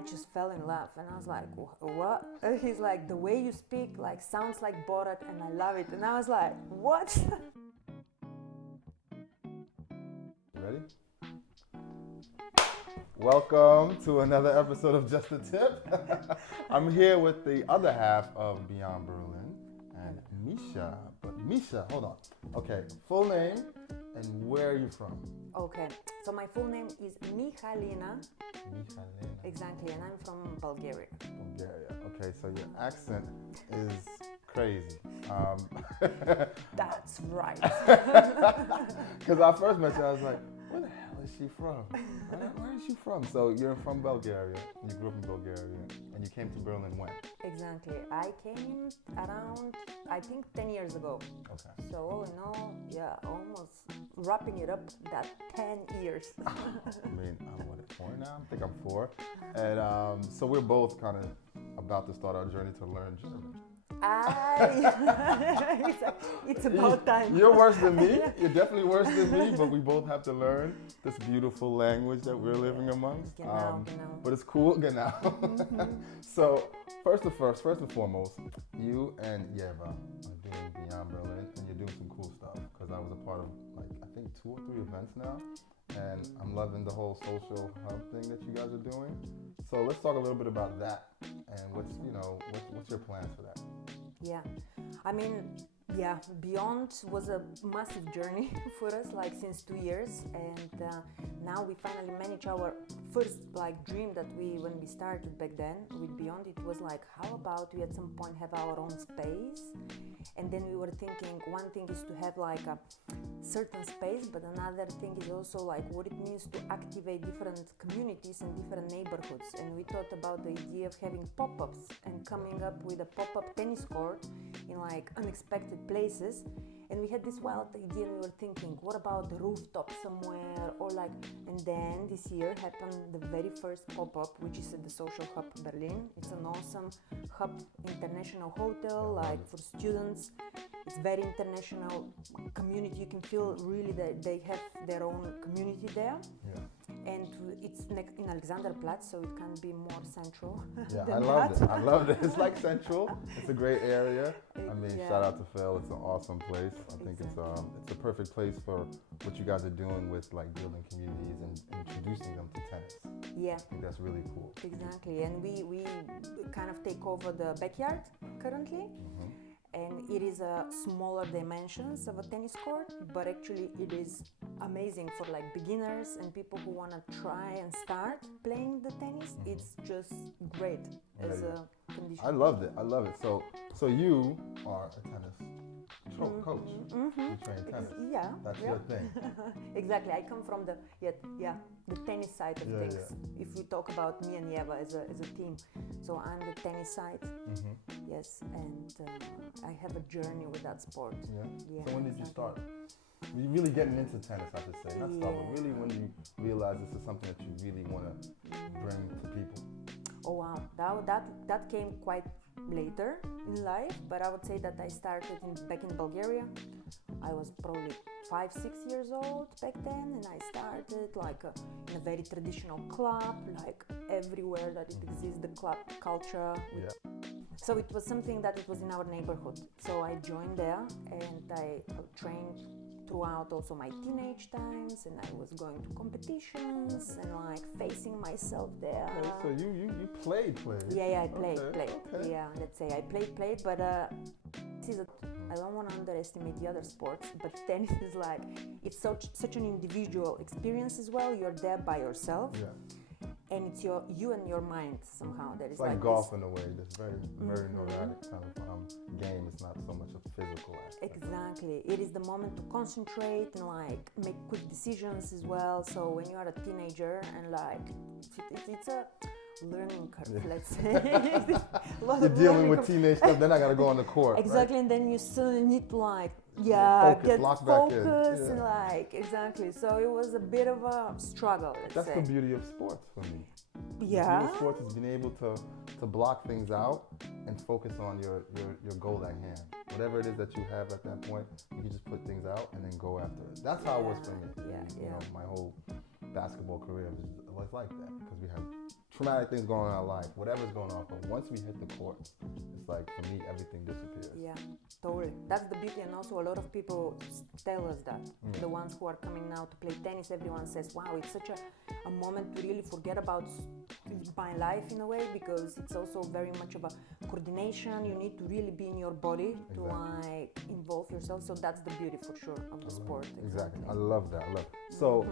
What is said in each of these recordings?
I just fell in love, and I was like, what? And he's like, the way you speak like sounds like Borat, and I love it. And I was like, what? Ready? Welcome to another episode of Just a Tip. I'm here with the other half of Beyond Berlin and Misha. But Misha, hold on. Okay, full name and where are you from? Okay, so my full name is Michalina. Michalina. Exactly, and I'm from Bulgaria. Bulgaria. Okay, so your accent is crazy. That's right. Because I first met you, I was like, where the hell is she from? Where is she from? So you're from Bulgaria, you grew up in Bulgaria, and you came to Berlin when? Exactly, I came around, I think 10 years ago. Okay. So all in all, yeah, almost wrapping it up, that 10 years. I mean, I'm what, 4 now? I think I'm 4. And so we're both kind of about to start our journey to learn German. It's about time. You're worse than me. You're definitely worse than me, but we both have to learn this beautiful language that we're living amongst. Genau. But it's cool, genau. So first and foremost, you and Yeva are doing Beyond Berlin, and you're doing some cool stuff. Because I was a part of, like, I think 2 or 3 events now, and I'm loving the whole social hub thing that you guys are doing. So let's talk a little bit about that, and what's your plans for that? Yeah, I mean, yeah, Beyond was a massive journey for us, like since 2 years, and now we finally managed our first dream that when we started back then with Beyond. It was like, how about we at some point have our own space? And then we were thinking, one thing is to have like a certain space, but another thing is also like what it means to activate different communities and different neighborhoods. And we thought about the idea of having pop-ups and coming up with a pop-up tennis court in like unexpected places. And we had this wild idea, and we were thinking, what about the rooftop somewhere, or like, and then this year happened the very first pop-up, which is at the Social Hub Berlin. It's an awesome hub, international hotel, like for students. It's very international community. You can feel really that they have their own community there. Yeah. And it's in Alexanderplatz, so it can be more central. Yeah, I loved it. It's like central. It's a great area. I mean, shout out to Phil. It's an awesome place. I think it's a perfect place for what you guys are doing with like building communities and introducing them to tennis. Yeah. I think that's really cool. Exactly. And we kind of take over the backyard currently. Mm-hmm. And it is a smaller dimensions of a tennis court, but actually it is amazing for like beginners and people who want to try and start playing the tennis. Mm-hmm. It's just great as a condition. I loved it. So you are a tennis coach. Mm-hmm. You train tennis. Yeah. That's your thing. Exactly. I come from the tennis side of things. Yeah. If we talk about me and Yeva as a team, so I'm the tennis side. Mm-hmm. Yes, and I have a journey with that sport. Yeah. So when did you start? You're really getting into tennis, I should say. Not start, but really when you realize this is something that you really want to bring to people. Oh wow, that came quite later in life, but I would say that I started back in Bulgaria. I was probably 5-6 years old back then, and I started like in a very traditional club, like everywhere that it exists, the club culture. So it was something that it was in our neighborhood. So I joined there, and I trained throughout also my teenage times, and I was going to competitions and like facing myself there. Okay, so you played. Yeah, I played. Okay. Yeah, let's say I played, but I don't want to underestimate the other sports, but tennis is like, it's such an individual experience as well. You're there by yourself. Yeah. And it's you and your mind somehow. That is it's like golf in a way. This very nomadic kind of game. It's not so much a physical aspect. Exactly. It is the moment to concentrate and like make quick decisions as well. So when you are a teenager and like it's a learning curve, let's say. You're dealing with teenage stuff. Then I got to go on the court. Exactly, right? And then you suddenly need to like get focus and like exactly. So it was a bit of a struggle. That's the beauty of sports for me. Yeah. The beauty of sports is being able to block things out and focus on your goal at hand. Whatever it is that you have at that point, you can just put things out and then go after it. That's how it was for me. You know, my whole basketball career was like that because we have traumatic things going on in our life, whatever's going on, but once we hit the court, it's like, for me, everything disappears. Yeah, totally. That's the beauty, and also a lot of people tell us that. The ones who are coming now to play tennis, everyone says, wow, it's such a moment to really forget about my life in a way, because it's also very much of a coordination. You need to really be in your body to like involve yourself. So that's the beauty for sure of the sport. Exactly. I love that. So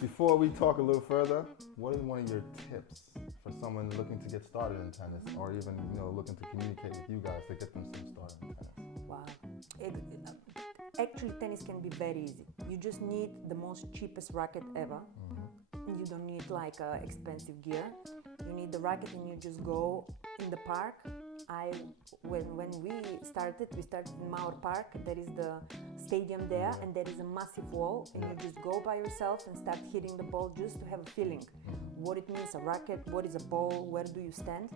before we talk a little further, what is one of your tips for someone looking to get started in tennis, or even looking to communicate with you guys to get themselves started in tennis? Wow. Actually, tennis can be very easy. You just need the most cheapest racket ever. You don't need like expensive gear. You need the racket and you just go in the park. When we started in Mauer Park. There is the stadium there, and there is a massive wall, and you just go by yourself and start hitting the ball just to have a feeling what it means, a racket, what is a ball, where do you stand.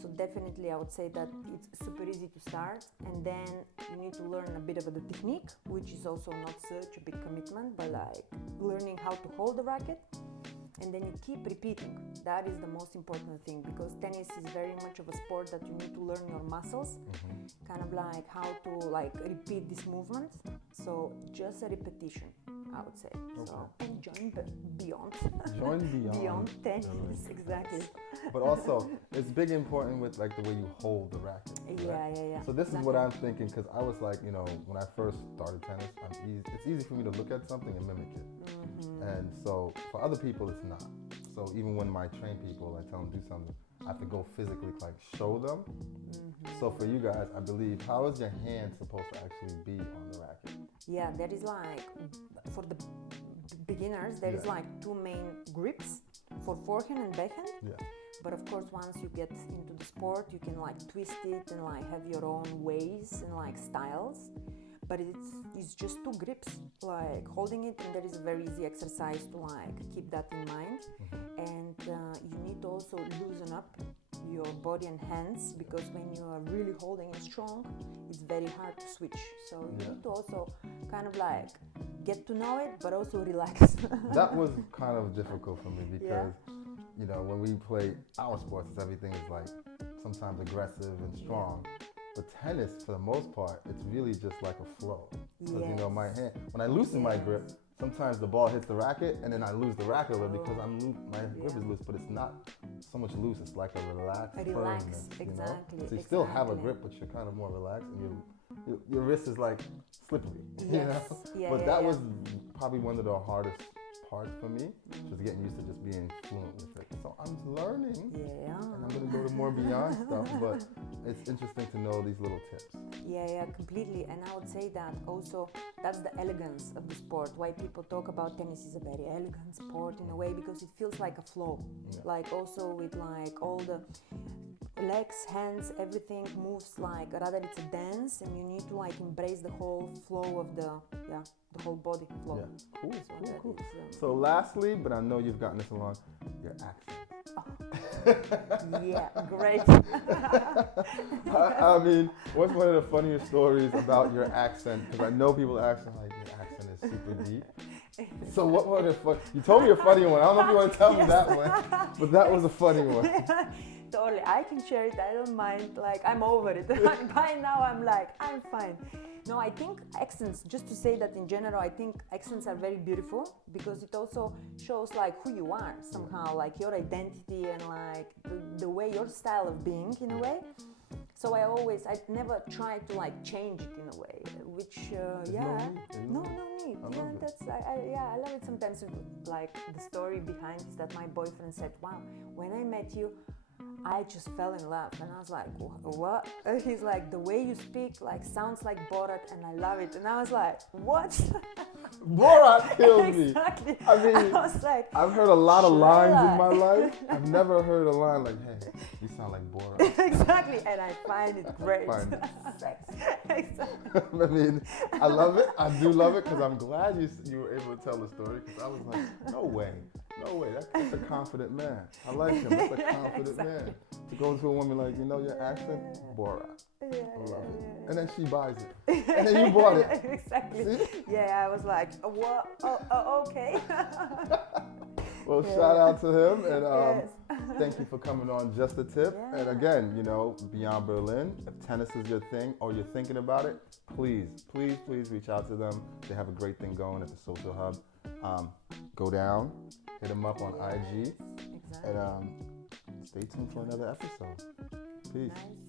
So definitely I would say that it's super easy to start, and then you need to learn a bit of the technique, which is also not such a big commitment, but like learning how to hold the racket. And then you keep repeating. That is the most important thing, because tennis is very much of a sport that you need to learn your muscles, kind of like how to like repeat this movement. So just a repetition, I would say. Okay. So, and join beyond. Join beyond. Beyond tennis, exactly. But also, it's big important with like the way you hold the racket. Right? Yeah. So this is what I'm thinking, because I was like, when I first started tennis, it's easy for me to look at something and mimic it. And so for other people, it's not. So even when I train people, I tell them to do something, I have to go physically like show them. So for you guys, I believe, how is your hand supposed to actually be on the racket? Yeah, there is like, for the beginners, there is like two main grips for forehand and backhand. Yeah. But of course, once you get into the sport, you can like twist it and like have your own ways and like styles. But it's just two grips, like holding it, and there is a very easy exercise to like keep that in mind. And you need to also loosen up your body and hands, because when you are really holding it strong, it's very hard to switch. So you need to also kind of like get to know it, but also relax. That was kind of difficult for me, because when we play our sports, everything is like sometimes aggressive and strong. But tennis, for the most part, it's really just like a flow. Because my hand, when I loosen my grip, sometimes the ball hits the racket, and then I lose the racket a little because my grip is loose, but it's not so much loose. It's like a relaxed firmness. Exactly. So you still have a grip, but you're kind of more relaxed, and your wrist is like slippery. But that was probably one of the hardest parts for me, just getting used to just being fluent with it. So I'm learning, and I'm going to go to more beyond stuff, but it's interesting to know these little tips. Yeah, completely. And I would say that also, that's the elegance of the sport. Why people talk about tennis is a very elegant sport in a way, because it feels like a flow. Like also with like all the legs, hands, everything moves like, rather it's a dance, and you need to like embrace the whole flow of the whole body flow. Yeah, cool. So lastly, but I know you've gotten this along, your accent. Yeah, great. I mean, what's one of the funniest stories about your accent? Because I know people ask like, your accent is super deep. So what were the fun? You told me a funny one. I don't know if you want to tell me that one, but that was a funny one. Totally, I can share it. I don't mind. Like, I'm over it. By now, I'm like, I'm fine. No, I think accents, just to say that in general, I think accents are very beautiful, because it also shows like who you are somehow, like your identity and like the way, your style of being in a way. So I never try to like change it in a way, which no need. I love it sometimes. Like the story behind is that my boyfriend said, "Wow, when I met you, I just fell in love." And I was like, what? And he's like, the way you speak like sounds like Borat, and I love it. And I was like, what? Borat killed me. Exactly. I mean, I was like, I've heard a lot of lines in my life. I've never heard a line like, hey, you sound like Borat. Exactly, and I find it great. I find it sexy. Exactly. I mean, I love it. I do love it, because I'm glad you were able to tell the story, because I was like, no way. That's a confident man. I like him. That's a confident man. To go to a woman like, your accent, Borat. I love it. And then she buys it. And then you bought it. Exactly. See? Yeah, I was like, what? Oh, okay. Well, shout out to him, and Yes. thank you for coming on Just a Tip. Yeah. And again, you know, Beyond Berlin, if tennis is your thing or you're thinking about it, please reach out to them. They have a great thing going at the Social Hub. Go down, hit them up on IG, Exactly. and stay tuned for another episode. Peace. Nice.